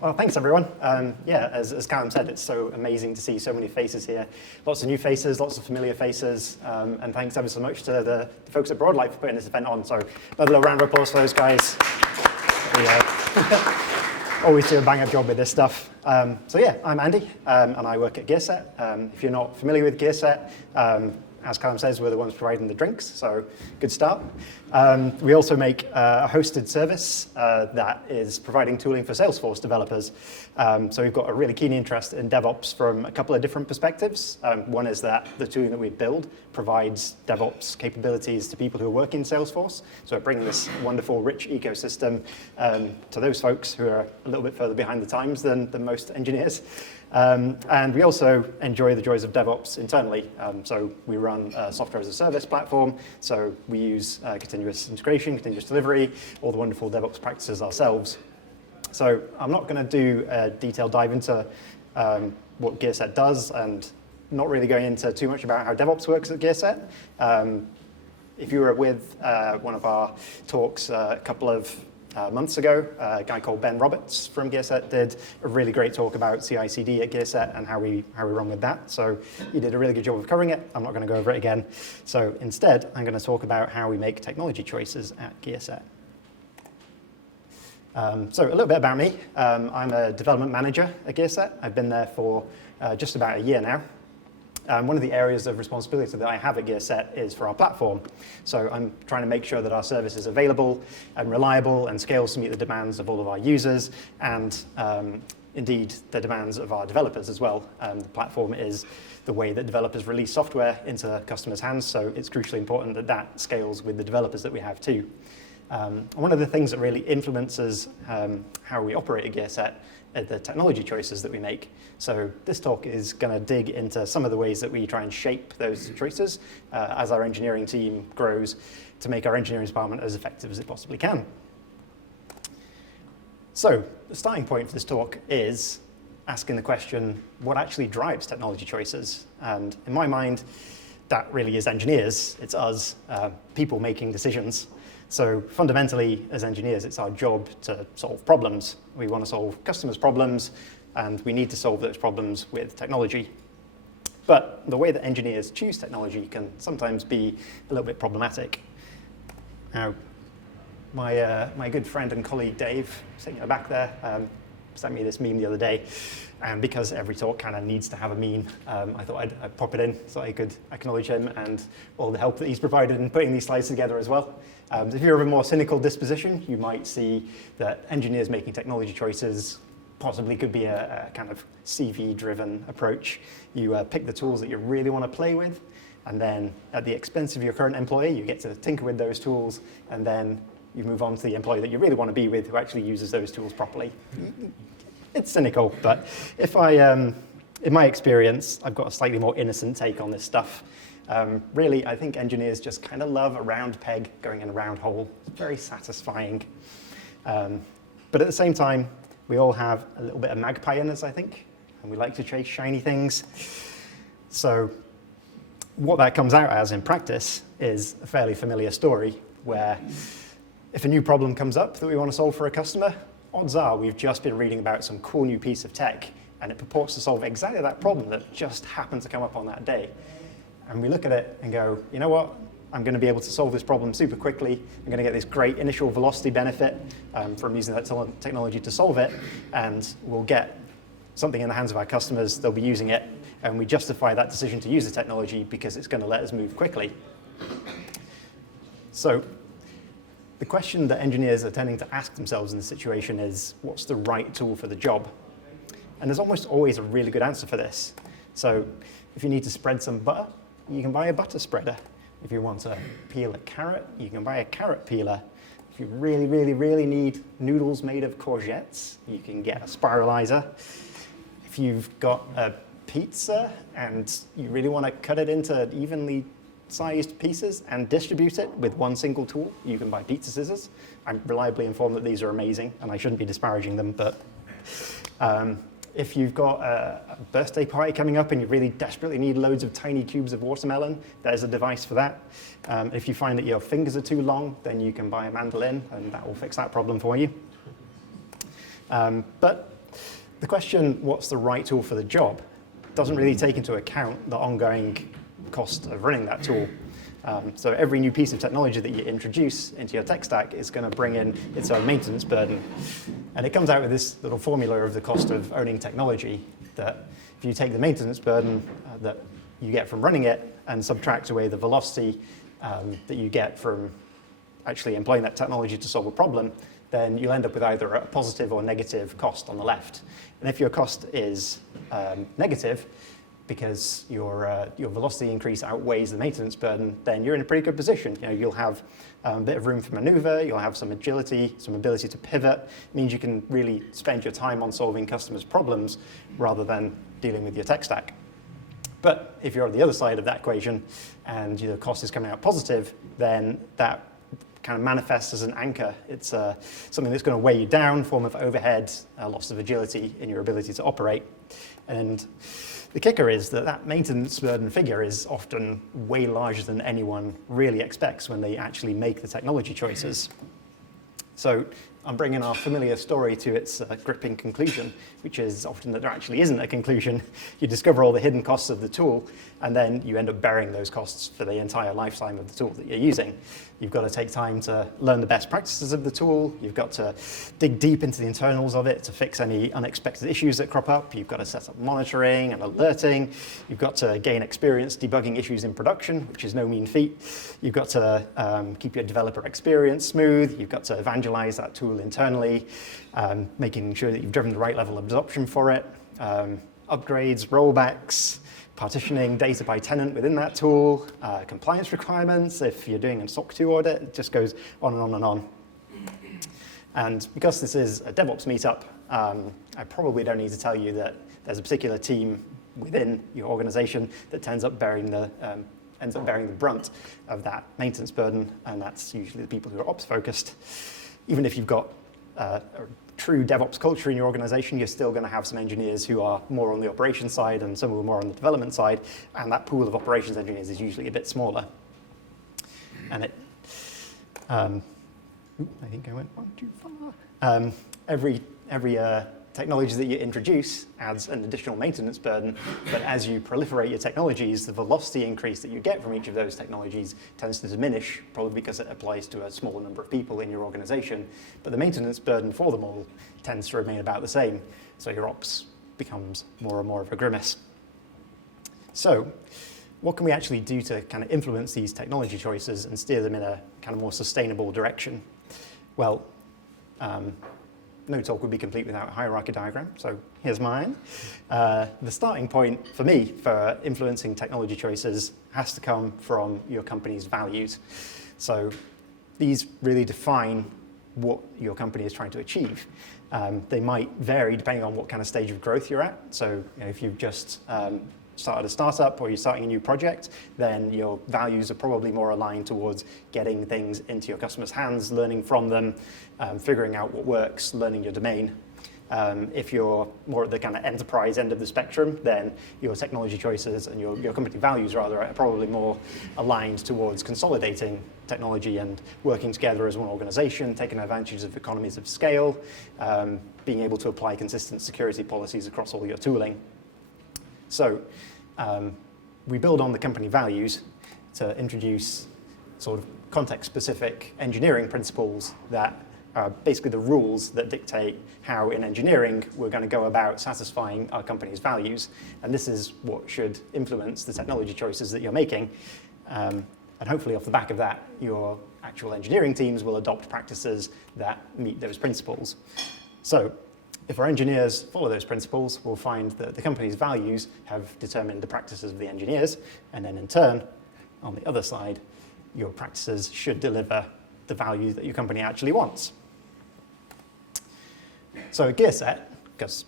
Well, thanks everyone. Yeah, as Callum said, it's so amazing to see so many faces here. Lots of new faces, lots of familiar faces, and thanks ever so much to the folks at Broadlight for putting this event on. So another little round of applause for those guys. Always do a bang-up job with this stuff. So yeah, I'm Andy, and I work at Gearset. If you're not familiar with Gearset, as Callum says, we're the ones providing the drinks, so good start. We also make a hosted service that is providing tooling for Salesforce developers. So we've got a really keen interest in DevOps from a couple of different perspectives. One is that the tooling that we build provides DevOps capabilities to people who work in Salesforce. So we're bringing this wonderful, rich ecosystem to those folks who are a little bit further behind the times than most engineers. And we also enjoy the joys of DevOps internally. So we run a software as a service platform. So we use continuous integration, continuous delivery, all the wonderful DevOps practices ourselves. So I'm not going to do a detailed dive into what Gearset does and not really going into too much about how DevOps works at Gearset. If you were with one of our talks a couple of months ago, a guy called Ben Roberts from Gearset did a really great talk about CI/CD at Gearset and how we run with that. So he did a really good job of covering it. I'm not going to go over it again. So instead, I'm going to talk about how we make technology choices at Gearset. So a little bit about me. I'm a development manager at Gearset. I've been there for just about a year now. One of the areas of responsibility that I have at Gearset is for our platform. So I'm trying to make sure that our service is available and reliable and scales to meet the demands of all of our users and indeed the demands of our developers as well. The platform is the way that developers release software into customers' hands, so it's crucially important that that scales with the developers that we have too. One of the things that really influences how we operate at Gearset are the technology choices that we make. So this talk is going to dig into some of the ways that we try and shape those choices as our engineering team grows to make our engineering department as effective as it possibly can. So the starting point for this talk is asking the question, what actually drives technology choices? And in my mind, that really is engineers. It's us, people making decisions. So fundamentally, as engineers, it's our job to solve problems. We want to solve customers' problems, and we need to solve those problems with technology. But the way that engineers choose technology can sometimes be a little bit problematic. Now, my good friend and colleague Dave, sitting in the back there, sent me this meme the other day. And because every talk kind of needs to have a meme, I thought I'd pop it in so I could acknowledge him and all the help that he's provided in putting these slides together as well. If you're of a more cynical disposition, you might see that engineers making technology choices possibly could be a kind of CV-driven approach. You pick the tools that you really want to play with, and then at the expense of your current employee, you get to tinker with those tools, and then you move on to the employee that you really want to be with who actually uses those tools properly. It's cynical, but in my experience, I've got a slightly more innocent take on this stuff. Really, I think engineers just kind of love a round peg going in a round hole. It's very satisfying. But at the same time, we all have a little bit of magpie in us, I think, and we like to chase shiny things. So what that comes out as in practice is a fairly familiar story where if a new problem comes up that we want to solve for a customer, odds are we've just been reading about some cool new piece of tech and it purports to solve exactly that problem that just happened to come up on that day. And we look at it and go, you know what? I'm going to be able to solve this problem super quickly. I'm going to get this great initial velocity benefit from using that technology to solve it. And we'll get something in the hands of our customers. They'll be using it. And we justify that decision to use the technology because it's going to let us move quickly. So the question that engineers are tending to ask themselves in this situation is, what's the right tool for the job? And there's almost always a really good answer for this. So if you need to spread some butter, you can buy a butter spreader. If you want to peel a carrot, you can buy a carrot peeler. If you really, really, really need noodles made of courgettes, you can get a spiralizer. If you've got a pizza and you really want to cut it into evenly sized pieces and distribute it with one single tool, you can buy pizza scissors. I'm reliably informed that these are amazing, and I shouldn't be disparaging them, but if you've got a birthday party coming up and you really desperately need loads of tiny cubes of watermelon, there's a device for that. If you find that your fingers are too long, then you can buy a mandolin, and that will fix that problem for you. But the question, what's the right tool for the job, doesn't really take into account the ongoing cost of running that tool. So every new piece of technology that you introduce into your tech stack is going to bring in its own maintenance burden. And it comes out with this little formula of the cost of owning technology, that if you take the maintenance burden that you get from running it and subtract away the velocity that you get from actually employing that technology to solve a problem, then you'll end up with either a positive or negative cost on the left. And if your cost is negative, because your velocity increase outweighs the maintenance burden, then you're in a pretty good position. You'll have a bit of room for maneuver, you'll have some agility, some ability to pivot. It means you can really spend your time on solving customers' problems rather than dealing with your tech stack. But if you're on the other side of that equation and your cost is coming out positive, then that kind of manifests as an anchor. It's something that's going to weigh you down, form of overhead, loss of agility in your ability to operate. And the kicker is that maintenance burden figure is often way larger than anyone really expects when they actually make the technology choices. So I'm bringing our familiar story to its gripping conclusion, which is often that there actually isn't a conclusion. You discover all the hidden costs of the tool, and then you end up bearing those costs for the entire lifetime of the tool that you're using. You've got to take time to learn the best practices of the tool. You've got to dig deep into the internals of it to fix any unexpected issues that crop up. You've got to set up monitoring and alerting. You've got to gain experience debugging issues in production, which is no mean feat. You've got to keep your developer experience smooth. You've got to evangelize that tool internally, making sure that you've driven the right level of adoption for it, upgrades, rollbacks, partitioning data by tenant within that tool, compliance requirements, if you're doing a SOC 2 audit, it just goes on and on and on. And because this is a DevOps meetup, I probably don't need to tell you that there's a particular team within your organization that ends up bearing the brunt of that maintenance burden, and that's usually the people who are ops focused. Even if you've got a true DevOps culture in your organization, you're still going to have some engineers who are more on the operations side and some who are more on the development side, and that pool of operations engineers is usually a bit smaller. And it, I think I went one too far. Every technology that you introduce adds an additional maintenance burden, but as you proliferate your technologies, the velocity increase that you get from each of those technologies tends to diminish, probably because it applies to a smaller number of people in your organization, but the maintenance burden for them all tends to remain about the same, so your ops becomes more and more of a grimace. So what can we actually do to kind of influence these technology choices and steer them in a kind of more sustainable direction? Well, no talk would be complete without a hierarchy diagram, so here's mine. The starting point for me for influencing technology choices has to come from your company's values. So these really define what your company is trying to achieve. They might vary depending on what kind of stage of growth you're at. So if you've just started a startup or you're starting a new project, then your values are probably more aligned towards getting things into your customers' hands, learning from them, figuring out what works, learning your domain. If you're more at the kind of enterprise end of the spectrum, then your technology choices and your company values rather are probably more aligned towards consolidating technology and working together as one organization, taking advantage of economies of scale, being able to apply consistent security policies across all your tooling. So we build on the company values to introduce sort of context-specific engineering principles that are basically the rules that dictate how in engineering we're going to go about satisfying our company's values. And this is what should influence the technology choices that you're making. And hopefully off the back of that, your actual engineering teams will adopt practices that meet those principles. So if our engineers follow those principles, we'll find that the company's values have determined the practices of the engineers, and then in turn, on the other side, your practices should deliver the value that your company actually wants. So at Gearset, because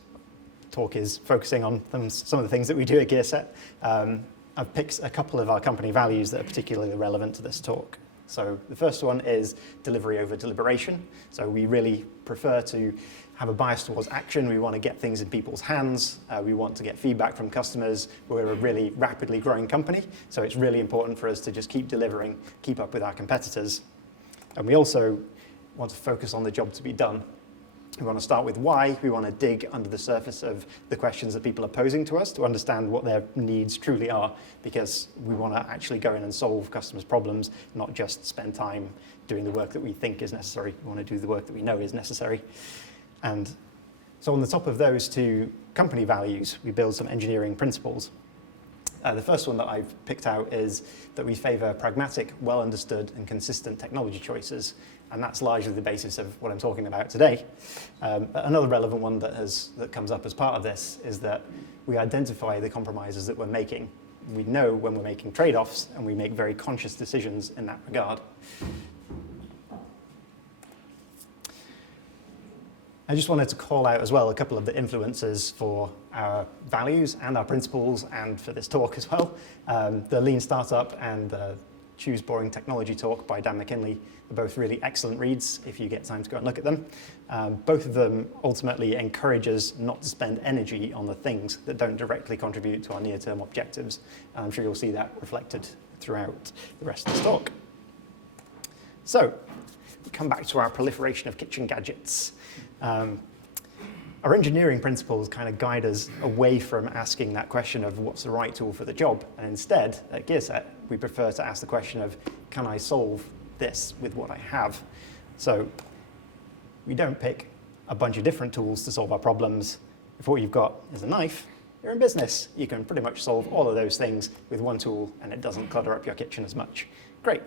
talk is focusing on some of the things that we do at Gearset, I've picked a couple of our company values that are particularly relevant to this talk. So the first one is delivery over deliberation. So we really prefer to have a bias towards action. We want to get things in people's hands. We want to get feedback from customers. We're a really rapidly growing company, so it's really important for us to just keep delivering, keep up with our competitors. And we also want to focus on the job to be done. We want to start with why. We want to dig under the surface of the questions that people are posing to us to understand what their needs truly are, because we want to actually go in and solve customers' problems, not just spend time doing the work that we think is necessary. We want to do the work that we know is necessary. And so on the top of those two company values, we build some engineering principles. The first one that I've picked out is that we favor pragmatic, well-understood, and consistent technology choices, and that's largely the basis of what I'm talking about today. Another relevant one that comes up as part of this is that we identify the compromises that we're making. We know when we're making trade-offs, and we make very conscious decisions in that regard. I just wanted to call out as well a couple of the influences for our values and our principles, and for this talk as well. The Lean Startup and Choose Boring Technology talk by Dan McKinley are both really excellent reads if you get time to go and look at them. Both of them ultimately encourage us not to spend energy on the things that don't directly contribute to our near-term objectives. And I'm sure you'll see that reflected throughout the rest of this talk. So, we come back to our proliferation of kitchen gadgets. Our engineering principles kind of guide us away from asking that question of what's the right tool for the job, and instead, at Gearset, we prefer to ask the question of, can I solve this with what I have? So we don't pick a bunch of different tools to solve our problems. If what you've got is a knife, you're in business. You can pretty much solve all of those things with one tool, and it doesn't clutter up your kitchen as much. Great.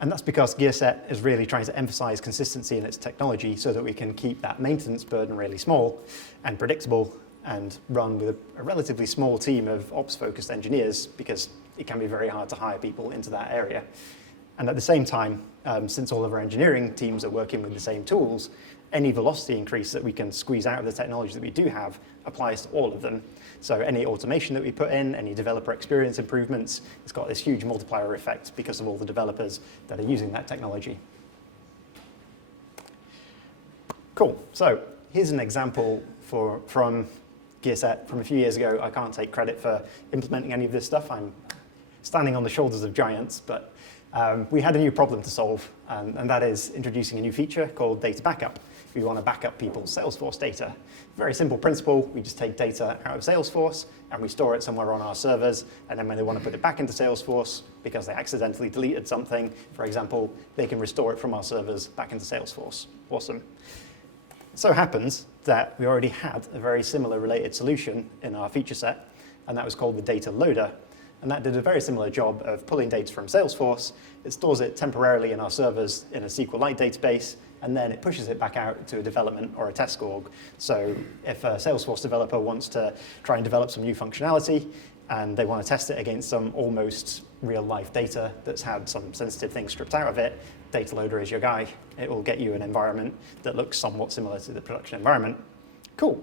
And that's because Gearset is really trying to emphasize consistency in its technology so that we can keep that maintenance burden really small and predictable and run with a relatively small team of ops-focused engineers, because it can be very hard to hire people into that area. And at the same time, since all of our engineering teams are working with the same tools, any velocity increase that we can squeeze out of the technology that we do have applies to all of them. So any automation that we put in, any developer experience improvements, it's got this huge multiplier effect because of all the developers that are using that technology. Cool, so here's an example from Gearset from a few years ago. I can't take credit for implementing any of this stuff. I'm standing on the shoulders of giants, but we had a new problem to solve, and that is introducing a new feature called data backup. We want to back up people's Salesforce data. Very simple principle. We just take data out of Salesforce and we store it somewhere on our servers, and then when they want to put it back into Salesforce because they accidentally deleted something, for example, they can restore it from our servers back into Salesforce. Awesome. It so happens that we already had a very similar related solution in our feature set, and that was called the data loader. And that did a very similar job of pulling data from Salesforce. It stores it temporarily in our servers in a SQLite database, and then it pushes it back out to a development or a test org. So if a Salesforce developer wants to try and develop some new functionality, and they want to test it against some almost real-life data that's had some sensitive things stripped out of it, data loader is your guy. It will get you an environment that looks somewhat similar to the production environment. Cool.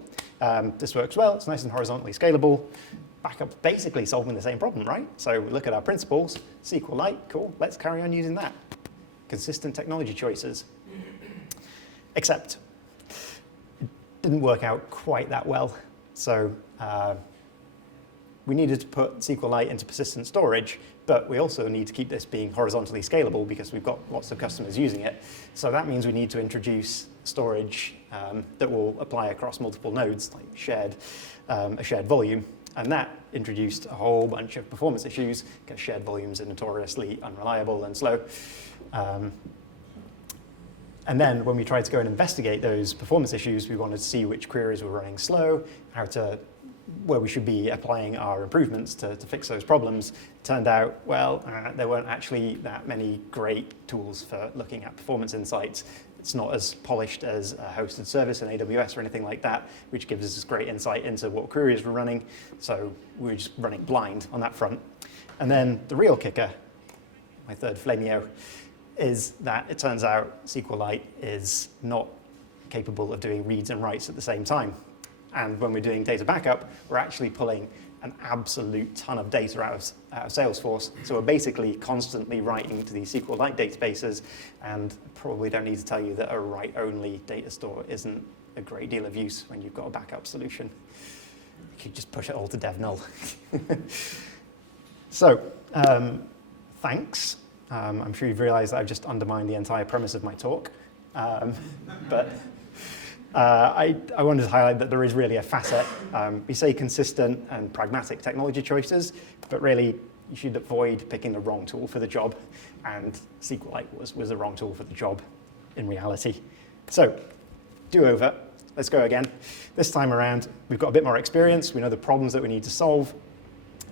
This works well. It's nice and horizontally scalable. Backup basically solving the same problem, right? So we look at our principles, SQLite, cool, let's carry on using that. Consistent technology choices. Except it didn't work out quite that well. So we needed to put SQLite into persistent storage, but we also need to keep this being horizontally scalable because we've got lots of customers using it. So that means we need to introduce storage that will apply across multiple nodes, like a shared volume. And that introduced a whole bunch of performance issues because shared volumes are notoriously unreliable and slow. And then when we tried to go and investigate those performance issues, we wanted to see which queries were running slow, where we should be applying our improvements to fix those problems. It turned out, well, there weren't actually that many great tools for looking at performance insights. It's not as polished as a hosted service in AWS or anything like that, which gives us this great insight into what queries we're running. So we were just running blind on that front. And then the real kicker, my third flameo, is that it turns out SQLite is not capable of doing reads and writes at the same time. And when we're doing data backup, we're actually pulling an absolute ton of data out of Salesforce. So we're basically constantly writing to these SQLite databases, and probably don't need to tell you that a write-only data store isn't a great deal of use when you've got a backup solution. You could just push it all to dev null. So, thanks I'm sure you've realized that I've just undermined the entire premise of my talk. But I wanted to highlight that there is really a facet. We say consistent and pragmatic technology choices, but really you should avoid picking the wrong tool for the job, and SQLite was the wrong tool for the job in reality. So, do-over, let's go again. This time around, we've got a bit more experience, we know the problems that we need to solve.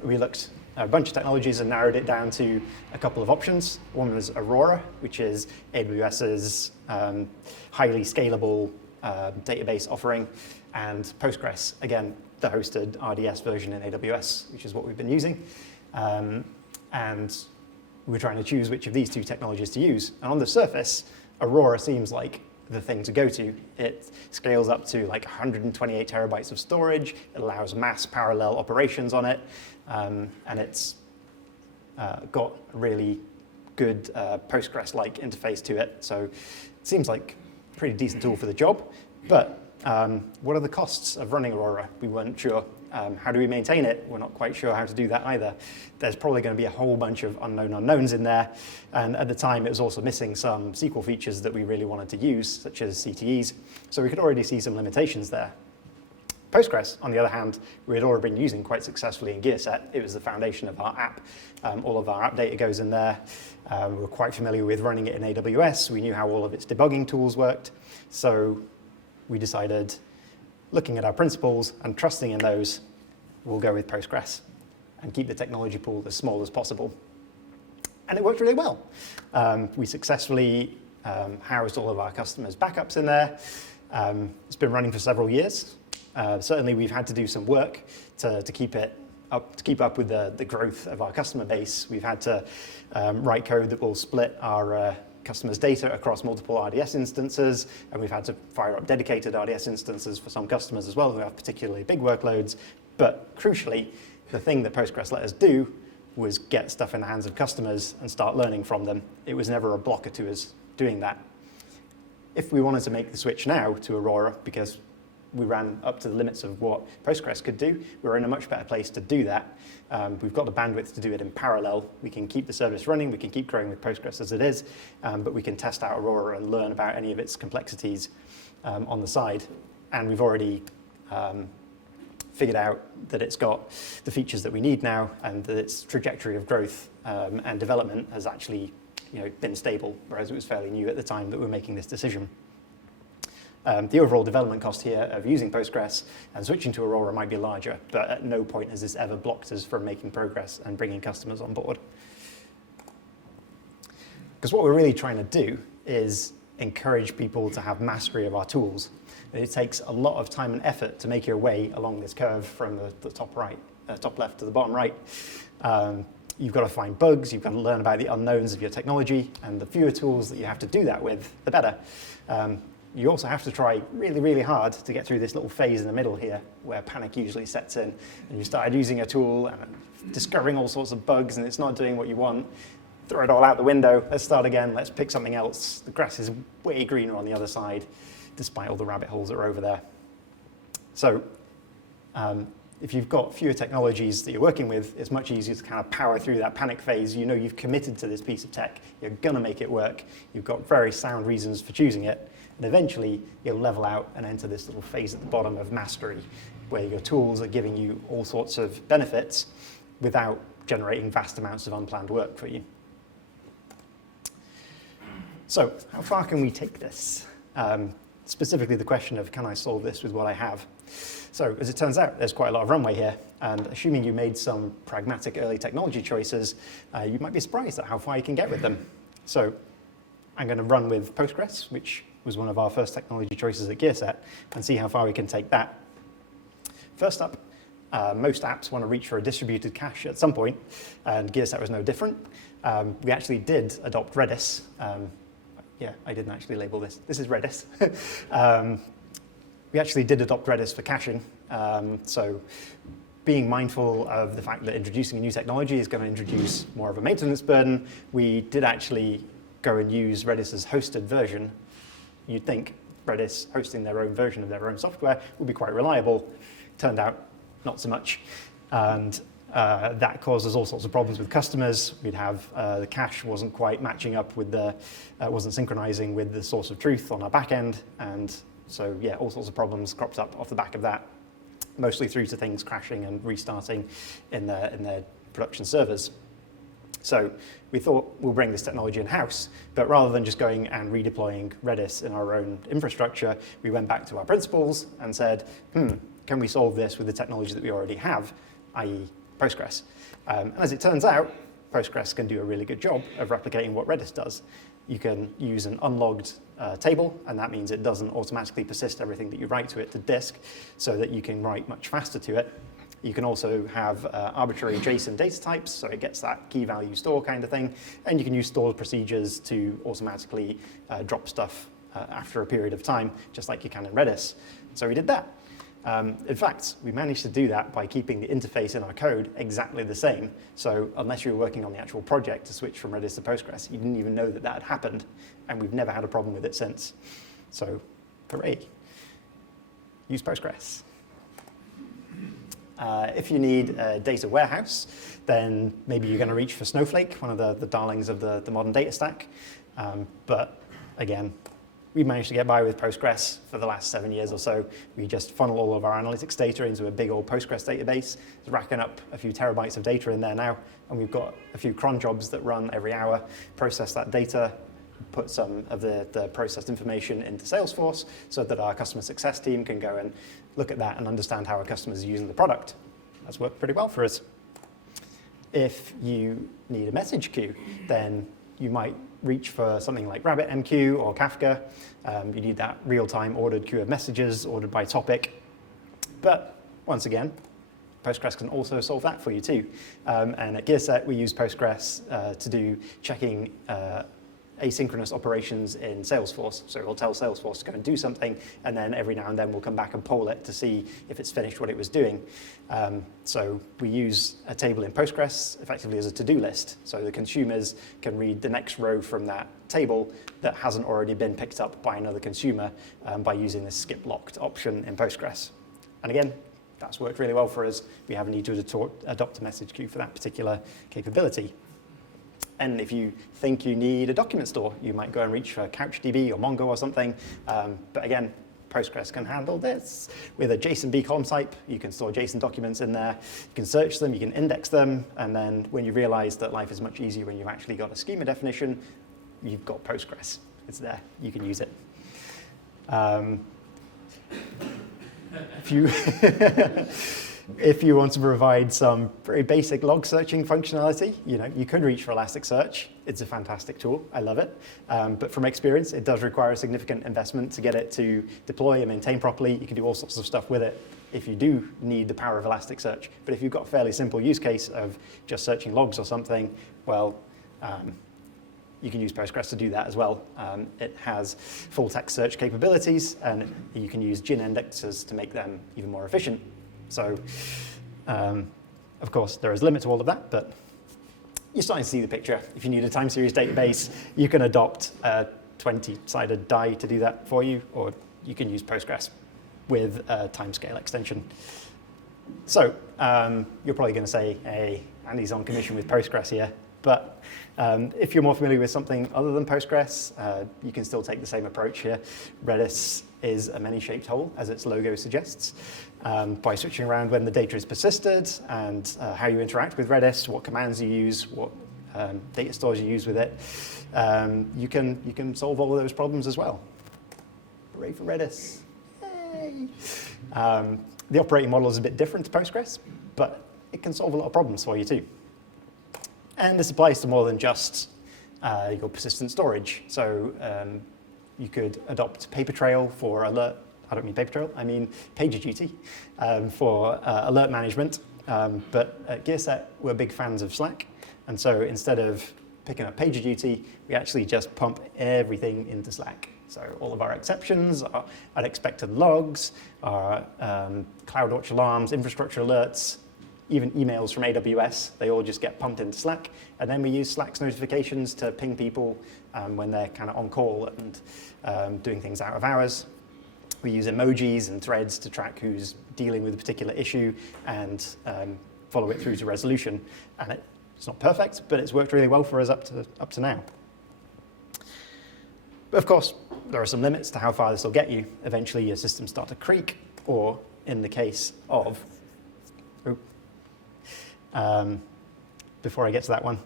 We looked at a bunch of technologies and narrowed it down to a couple of options. One was Aurora, which is AWS's highly scalable database offering, and Postgres, again, the hosted RDS version in AWS, which is what we've been using. And we're trying to choose which of these two technologies to use. And on the surface, Aurora seems like the thing to go to. It scales up to like 128 terabytes of storage. It allows mass parallel operations on it. And it's got a really good Postgres-like interface to it. So it seems like a pretty decent tool for the job. But what are the costs of running Aurora? We weren't sure. How do we maintain it? We're not quite sure how to do that either. There's probably going to be a whole bunch of unknown unknowns in there. And at the time, it was also missing some SQL features that we really wanted to use, such as CTEs. So we could already see some limitations there. Postgres, on the other hand, we had already been using quite successfully in Gearset. It was the foundation of our app. All of our app data goes in there. We were quite familiar with running it in AWS. We knew how all of its debugging tools worked. So we decided, looking at our principles and trusting in those, we'll go with Postgres and keep the technology pool as small as possible. And it worked really well. We successfully housed all of our customers' backups in there. It's been running for several years. Certainly, we've had to do some work to keep up with the growth of our customer base. We've had to write code that will split our customers' data across multiple RDS instances, and we've had to fire up dedicated RDS instances for some customers as well who have particularly big workloads. But crucially, the thing that Postgres let us do was get stuff in the hands of customers and start learning from them. It was never a blocker to us doing that. If we wanted to make the switch now to Aurora, because we ran up to the limits of what Postgres could do, we're in a much better place to do that. We've got the bandwidth to do it in parallel. We can keep the service running, we can keep growing with Postgres as it is, but we can test out Aurora and learn about any of its complexities on the side. And we've already figured out that it's got the features that we need now, and that its trajectory of growth and development has actually been stable, whereas it was fairly new at the time that we were making this decision. The overall development cost here of using Postgres and switching to Aurora might be larger, but at no point has this ever blocked us from making progress and bringing customers on board. Because what we're really trying to do is encourage people to have mastery of our tools. And it takes a lot of time and effort to make your way along this curve from the top left to the bottom right. You've got to find bugs, you've got to learn about the unknowns of your technology, and the fewer tools that you have to do that with, the better. You also have to try really, really hard to get through this little phase in the middle here where panic usually sets in, and you started using a tool and discovering all sorts of bugs and it's not doing what you want. Throw it all out the window, let's start again, let's pick something else. The grass is way greener on the other side, despite all the rabbit holes that are over there. So if you've got fewer technologies that you're working with, it's much easier to kind of power through that panic phase. You know you've committed to this piece of tech, you're gonna make it work, you've got very sound reasons for choosing it, and eventually you'll level out and enter this little phase at the bottom of mastery, where your tools are giving you all sorts of benefits without generating vast amounts of unplanned work for you. So how far can we take this? Specifically the question of, can I solve this with what I have? So as it turns out, there's quite a lot of runway here, and assuming you made some pragmatic early technology choices, you might be surprised at how far you can get with them. So I'm going to run with Postgres, which was one of our first technology choices at Gearset, and see how far we can take that. First up, most apps want to reach for a distributed cache at some point, and Gearset was no different. We actually did adopt Redis. Yeah, I didn't actually label this. This is Redis. We actually did adopt Redis for caching. So being mindful of the fact that introducing a new technology is going to introduce more of a maintenance burden, we did actually go and use Redis's hosted version. You'd think Redis hosting their own version of their own software would be quite reliable. Turned out not so much. And That causes all sorts of problems with customers. We'd have the cache wasn't quite matching up with wasn't synchronizing with the source of truth on our back end. And so, yeah, all sorts of problems cropped up off the back of that, mostly through to things crashing and restarting in their production servers. So we thought we'll bring this technology in-house, but rather than just going and redeploying Redis in our own infrastructure, we went back to our principals and said, can we solve this with the technology that we already have, i.e. Postgres? And as it turns out, Postgres can do a really good job of replicating what Redis does. You can use an unlogged table, and that means it doesn't automatically persist everything that you write to it to disk, so that you can write much faster to it. You can also have arbitrary JSON data types, so it gets that key value store kind of thing, and you can use stored procedures to automatically drop stuff after a period of time, just like you can in Redis. So we did that. In fact, we managed to do that by keeping the interface in our code exactly the same. So unless you were working on the actual project to switch from Redis to Postgres, you didn't even know that that had happened, and we've never had a problem with it since. So, hooray. Use Postgres. If you need a data warehouse, then maybe you're going to reach for Snowflake, one of the darlings of the modern data stack. But again, we managed to get by with Postgres for the last 7 years or so. We just funnel all of our analytics data into a big old Postgres database. It's racking up a few terabytes of data in there now, and we've got a few cron jobs that run every hour, process that data, put some of the processed information into Salesforce so that our customer success team can go and look at that and understand how our customers are using the product. That's worked pretty well for us. If you need a message queue, then you might reach for something like RabbitMQ or Kafka. You need that real-time ordered queue of messages ordered by topic. But once again, Postgres can also solve that for you too. And at Gearset, we use Postgres to do checking asynchronous operations in Salesforce. So we'll tell Salesforce to go and do something, and then every now and then we'll come back and poll it to see if it's finished what it was doing. So we use a table in Postgres effectively as a to-do list. So the consumers can read the next row from that table that hasn't already been picked up by another consumer by using this skip locked option in Postgres. And again, that's worked really well for us. We haven't needed to adopt a message queue for that particular capability. And if you think you need a document store, you might go and reach for CouchDB or Mongo or something. But again, Postgres can handle this. With a JSON-B column type, you can store JSON documents in there. You can search them, you can index them, and then when you realize that life is much easier when you've actually got a schema definition, you've got Postgres. It's there. You can use it. If you want to provide some very basic log searching functionality, you could reach for Elasticsearch. It's a fantastic tool. I love it. But from experience, it does require a significant investment to get it to deploy and maintain properly. You can do all sorts of stuff with it if you do need the power of Elasticsearch. But if you've got a fairly simple use case of just searching logs or something, well, you can use Postgres to do that as well. It has full text search capabilities, and you can use GIN indexes to make them even more efficient. So, of course, there is a limit to all of that, but you're starting to see the picture. If you need a time series database, you can adopt a 20-sided die to do that for you, or you can use Postgres with a timescale extension. So, you're probably going to say, hey, Andy's on commission with Postgres here. But if you're more familiar with something other than Postgres, you can still take the same approach here. Redis is a many-shaped hole, as its logo suggests. By switching around when the data is persisted and how you interact with Redis, what commands you use, what data stores you use with it, you can solve all of those problems as well. Hooray for Redis. Yay. The operating model is a bit different to Postgres, but it can solve a lot of problems for you too. And this applies to more than just your persistent storage. So you could adopt Papertrail for alert. I don't mean Papertrail, I mean PagerDuty for alert management. But at Gearset, we're big fans of Slack. And so instead of picking up PagerDuty, we actually just pump everything into Slack. So all of our exceptions, our unexpected logs, our CloudWatch alarms, infrastructure alerts, even emails from AWS, they all just get pumped into Slack. And then we use Slack's notifications to ping people when they're kind of on call and doing things out of hours. We use emojis and threads to track who's dealing with a particular issue and follow it through to resolution. And it's not perfect, but it's worked really well for us up to now. But of course, there are some limits to how far this will get you. Eventually, your systems start to creak, or in the case of, before I get to that one,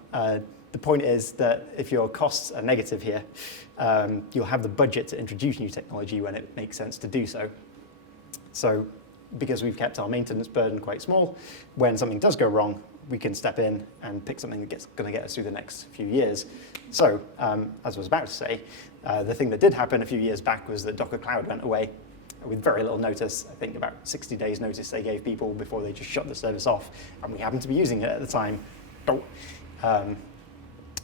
the point is that if your costs are negative here, you'll have the budget to introduce new technology when it makes sense to do so. So because we've kept our maintenance burden quite small, when something does go wrong, we can step in and pick something that's going to get us through the next few years. So, as I was about to say, the thing that did happen a few years back was that Docker Cloud went away with very little notice. I think about 60 days notice they gave people before they just shut the service off, and we happened to be using it at the time.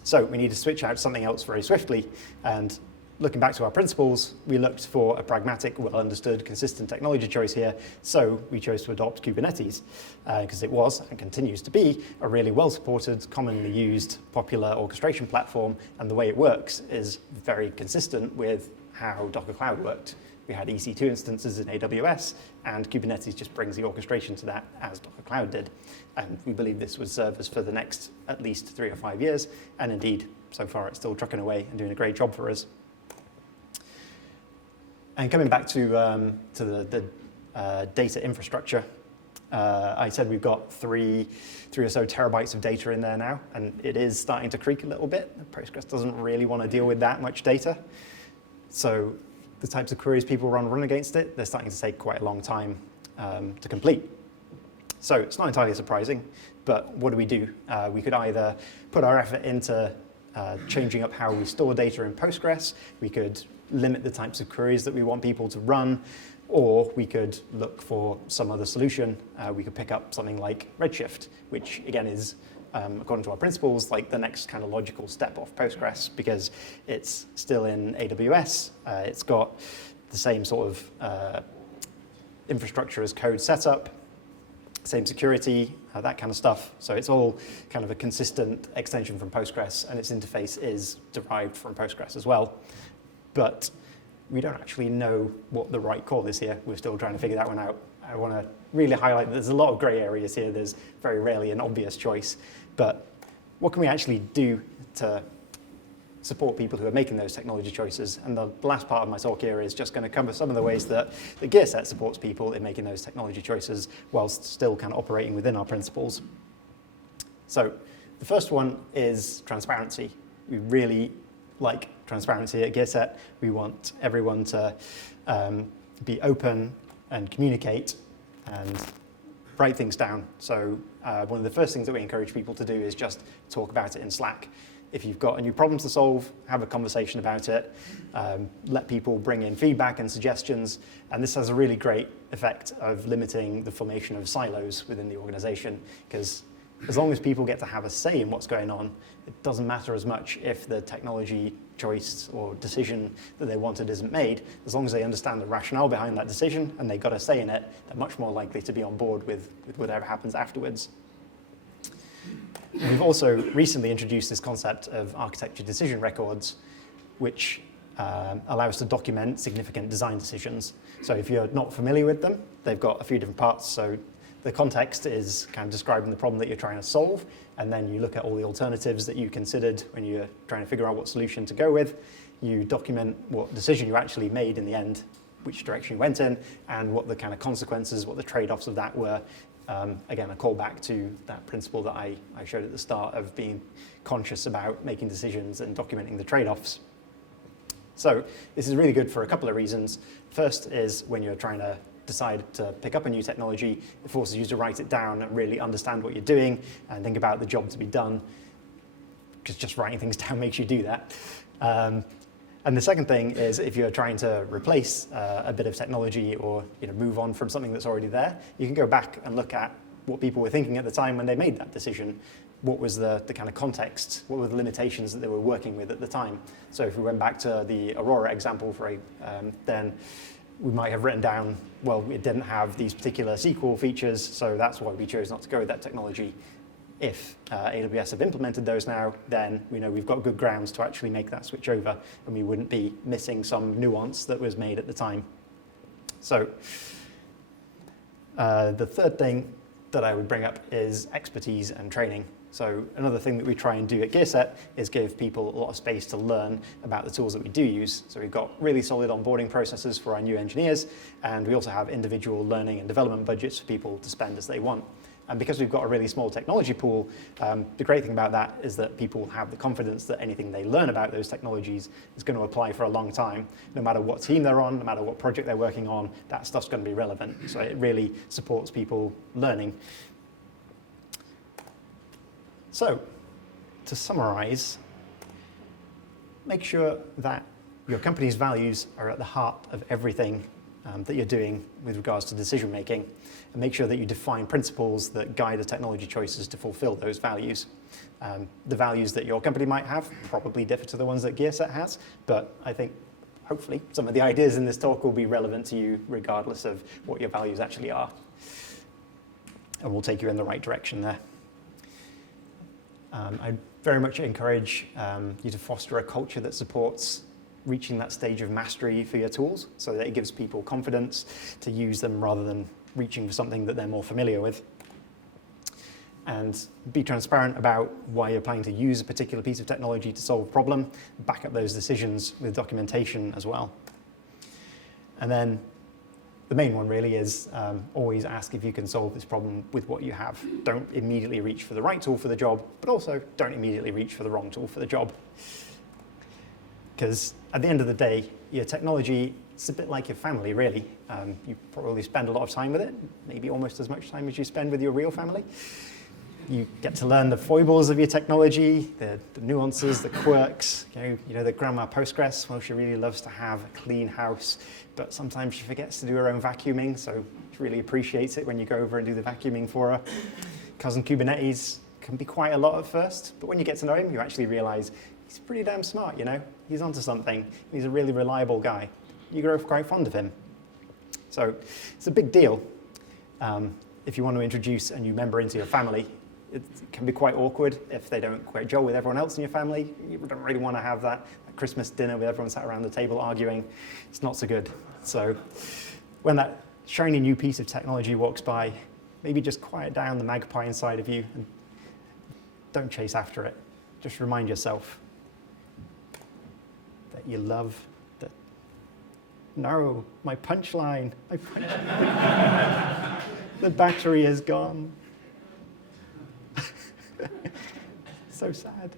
So we need to switch out something else very swiftly, and looking back to our principles, we looked for a pragmatic, well-understood, consistent technology choice here, so we chose to adopt Kubernetes, because it was, and continues to be, a really well-supported, commonly used, popular orchestration platform, and the way it works is very consistent with how Docker Cloud worked. We had EC2 instances in AWS, and Kubernetes just brings the orchestration to that as Docker Cloud did. And we believe this would serve us for the next at least 3 or 5 years, and indeed, so far it's still trucking away and doing a great job for us. And coming back to the data infrastructure, I said we've got three or so terabytes of data in there now, and it is starting to creak a little bit. Postgres doesn't really want to deal with that much data. So the types of queries people run against it, they're starting to take quite a long time to complete. So it's not entirely surprising, but what do? We could either put our effort into changing up how we store data in Postgres, we could limit the types of queries that we want people to run, or we could look for some other solution. We could pick up something like Redshift, which again is, according to our principles, like the next kind of logical step off Postgres, because it's still in AWS. It's got the same sort of infrastructure as code setup, same security, that kind of stuff. So it's all kind of a consistent extension from Postgres, and its interface is derived from Postgres as well. But we don't actually know what the right call is here. We're still trying to figure that one out. I want to really highlight that there's a lot of gray areas here. There's very rarely an obvious choice. But what can we actually do to support people who are making those technology choices? And the last part of my talk here is just going to cover some of the ways that the Gearset supports people in making those technology choices whilst still kind of operating within our principles. So the first one is transparency. We really like transparency at Gearset. We want everyone to be open and communicate and write things down. So one of the first things that we encourage people to do is just talk about it in Slack. If you've got a new problem to solve, have a conversation about it, let people bring in feedback and suggestions, and this has a really great effect of limiting the formation of silos within the organization, because as long as people get to have a say in what's going on, it doesn't matter as much if the technology choice or decision that they wanted isn't made. As long as they understand the rationale behind that decision and they got a say in it, they're much more likely to be on board with whatever happens afterwards. We've also recently introduced this concept of architecture decision records, which allow us to document significant design decisions. So if you're not familiar with them, they've got a few different parts. So the context is kind of describing the problem that you're trying to solve, and then you look at all the alternatives that you considered when you're trying to figure out what solution to go with. You document what decision you actually made in the end, which direction you went in, and what the kind of consequences, what the trade-offs of that were. Again, a callback to that principle that I showed at the start of being conscious about making decisions and documenting the trade-offs. So this is really good for a couple of reasons. First is when you're trying to decide to pick up a new technology, it forces you to write it down and really understand what you're doing and think about the job to be done, because just writing things down makes you do that. And the second thing is if you're trying to replace a bit of technology or move on from something that's already there, you can go back and look at what people were thinking at the time when they made that decision. What was the kind of context? What were the limitations that they were working with at the time? So if we went back to the Aurora example, then we might have written down, well, it didn't have these particular SQL features, so that's why we chose not to go with that technology. If AWS have implemented those now, then we know we've got good grounds to actually make that switch over, and we wouldn't be missing some nuance that was made at the time. So the third thing that I would bring up is expertise and training. So another thing that we try and do at Gearset is give people a lot of space to learn about the tools that we do use. So we've got really solid onboarding processes for our new engineers, and we also have individual learning and development budgets for people to spend as they want. And because we've got a really small technology pool, the great thing about that is that people have the confidence that anything they learn about those technologies is going to apply for a long time. No matter what team they're on, no matter what project they're working on, that stuff's going to be relevant. So it really supports people learning. So, to summarize, make sure that your company's values are at the heart of everything that you're doing with regards to decision making, and make sure that you define principles that guide the technology choices to fulfill those values. The values that your company might have probably differ to the ones that Gearset has, but I think hopefully some of the ideas in this talk will be relevant to you regardless of what your values actually are. And we'll take you in the right direction there. I very much encourage you to foster a culture that supports reaching that stage of mastery for your tools, so that it gives people confidence to use them rather than reaching for something that they're more familiar with. And be transparent about why you're planning to use a particular piece of technology to solve a problem. Back up those decisions with documentation as well. And then the main one really is always ask if you can solve this problem with what you have. Don't immediately reach for the right tool for the job, but also don't immediately reach for the wrong tool for the job. Because at the end of the day, your technology, it's a bit like your family, really. You probably spend a lot of time with it, maybe almost as much time as you spend with your real family. You get to learn the foibles of your technology, the nuances, the quirks. You know the grandma Postgres, well, she really loves to have a clean house, but sometimes she forgets to do her own vacuuming, so she really appreciates it when you go over and do the vacuuming for her. Cousin Kubernetes can be quite a lot at first, but when you get to know him, you actually realize he's pretty damn smart, you know? He's onto something. He's a really reliable guy. You grow quite fond of him. So it's a big deal. If you want to introduce a new member into your family, it can be quite awkward if they don't quite gel with everyone else in your family. You don't really want to have that Christmas dinner with everyone sat around the table arguing. It's not so good. So when that shiny new piece of technology walks by, maybe just quiet down the magpie inside of you and don't chase after it. Just remind yourself that you love that. No, my punchline. My punchline. The battery is gone. So sad.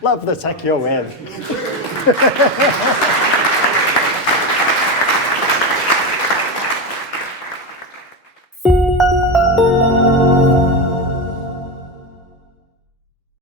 Love the tech you're with.